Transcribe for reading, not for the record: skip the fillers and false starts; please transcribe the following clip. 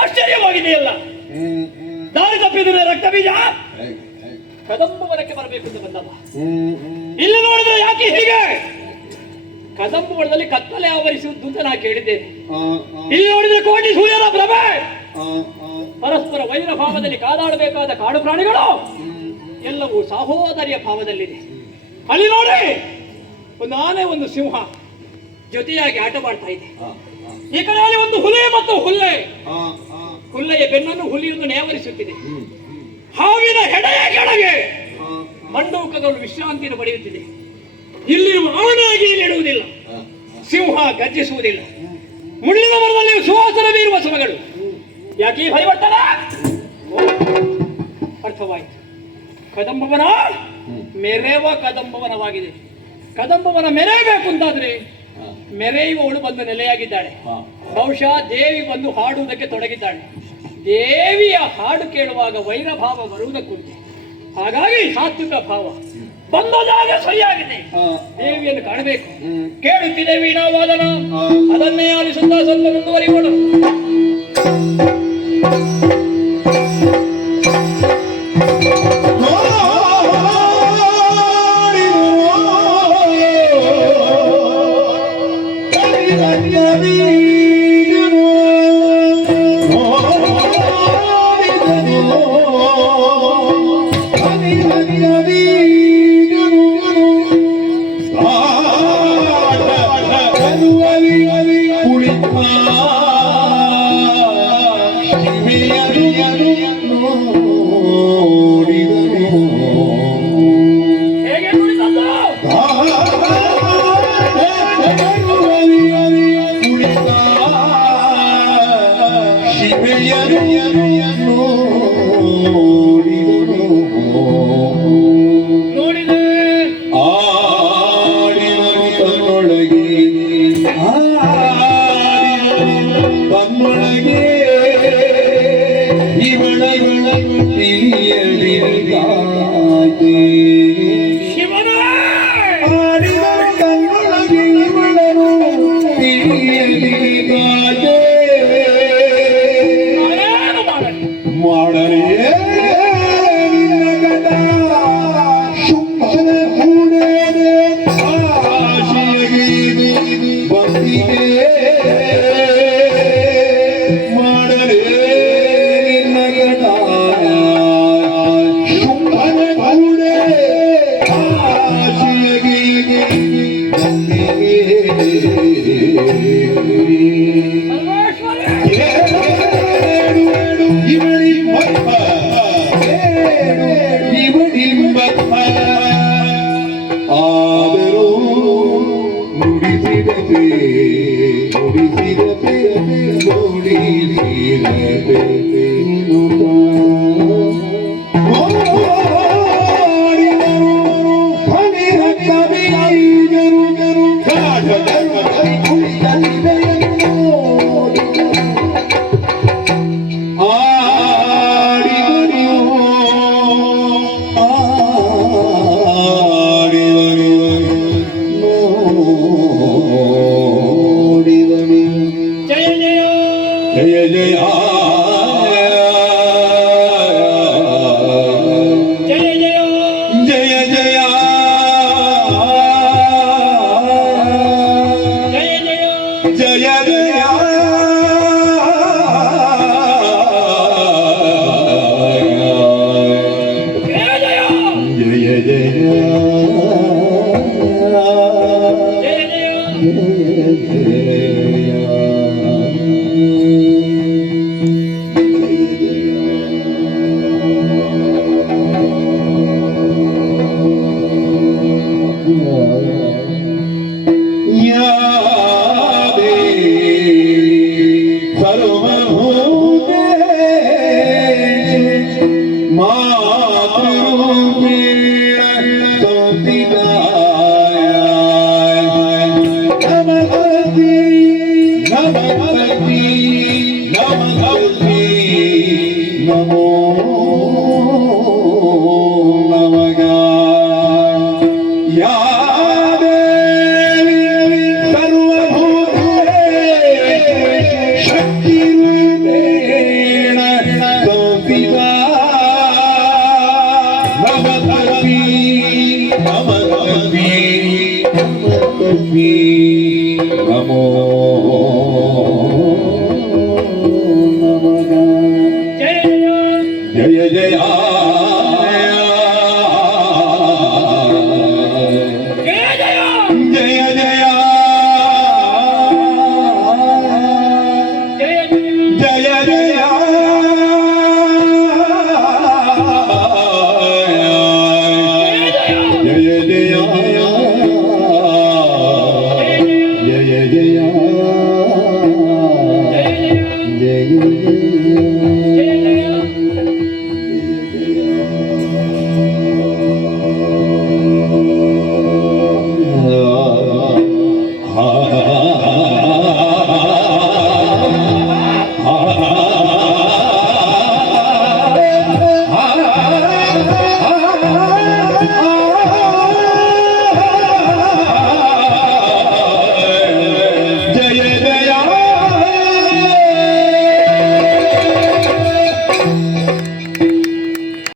ಆಶ್ಚರ್ಯವಾಗಿದೆಯಲ್ಲ, ದಾರಿ ತಪ್ಪಿದ್ರೆ ರಕ್ತ ಬೀಜ ಕದಂಬವನಕ್ಕೆ ಬರಬೇಕು ಅಂತ ಬಂದವ. ಇಲ್ಲಿ ನೋಡಿದ್ರೆ ಯಾಕೆ ಹೀಗೆ? ಕದಂಬವನದಲ್ಲಿ ಕತ್ತಲೆ ಆವರಿಸುವುದು ಅಂತ ನಾ ಕೇಳಿದ್ದೇನೆ. ಇಲ್ಲಿ ನೋಡಿದ್ರೆ ಕೋಟಿ ಸೂರ್ಯನ ಪ್ರಭೆ, ಪರಸ್ಪರ ವೈರ ಭಾವದಲ್ಲಿ ಕಾದಾಡಬೇಕಾದ ಕಾಡು ಪ್ರಾಣಿಗಳು ಎಲ್ಲವೂ ಸಹೋದರಿಯ ಭಾವದಲ್ಲಿದೆ. ಅಲ್ಲಿ ನೋಡಿ, ಒಂದು ಆನೆ ಒಂದು ಸಿಂಹ ಜೊತೆಯಾಗಿ ಆಟ ಮಾಡ್ತಾ ಇದೆ. ಈ ಕಡೆಯಲ್ಲಿ ಒಂದು ಹುಲಿ ಮತ್ತು ಹುಲ್ಲೆಯ ಬೆನ್ನನ್ನು ಹುಲಿಯನ್ನು ನೇವರಿಸುತ್ತಿದೆ. ಹಾವಿನ ಹೆಡೆಯ ಕೆಳಗೆ ಮಂಡೂಕಗಳು ವಿಶ್ರಾಂತಿಯನ್ನು ಪಡೆಯುತ್ತಿದೆ. ಇಲ್ಲಿ ಆನೆಯಾಗಿ ಇಲ್ಲಿ ಇಡುವುದಿಲ್ಲ, ಸಿಂಹ ಗರ್ಜಿಸುವುದಿಲ್ಲ. ಮುಳ್ಳಿನ ಮರದಲ್ಲಿ ಸುವಾಸನೆ ಬೀರುವ ಸಮಗಳು. ಯಾಕೆ ಈ ಪರಿವರ್ತನ? ಅರ್ಥವಾಯಿತು. ಕದಂಬವನ ಮೆರೆವ ಕದಂಬವನವಾಗಿದೆ. ಕದಂಬವನ ಮೆರೆಯಬೇಕು ಅಂತಾದ್ರೆ ಮೆರೆಯುವವಳು ಬಂದು ನೆಲೆಯಾಗಿದ್ದಾಳೆ. ಬಹುಶಃ ದೇವಿ ಬಂದು ಹಾಡುವುದಕ್ಕೆ ತೊಡಗಿದ್ದಾಳೆ. ದೇವಿಯ ಹಾಡು ಕೇಳುವಾಗ ವೈರ ಭಾವ ಬರುವುದಕ್ಕುಂಟು. ಹಾಗಾಗಿ ಸಾತ್ವಿಕ ಭಾವ ಬಂದ ಜಾಗ ಸರಿಯಾಗಿದೆ. ದೇವಿಯನ್ನು ಕಾಣಬೇಕು. ಕೇಳುತ್ತಿದೆ ವೀಣಾವಾದನ, ಅದನ್ನೇ ಆಲಿಸುತ್ತಾ ಸ್ವಲ್ಪ ಮುಂದುವರಿಯೋಣ. ನುಡಿಸಿದ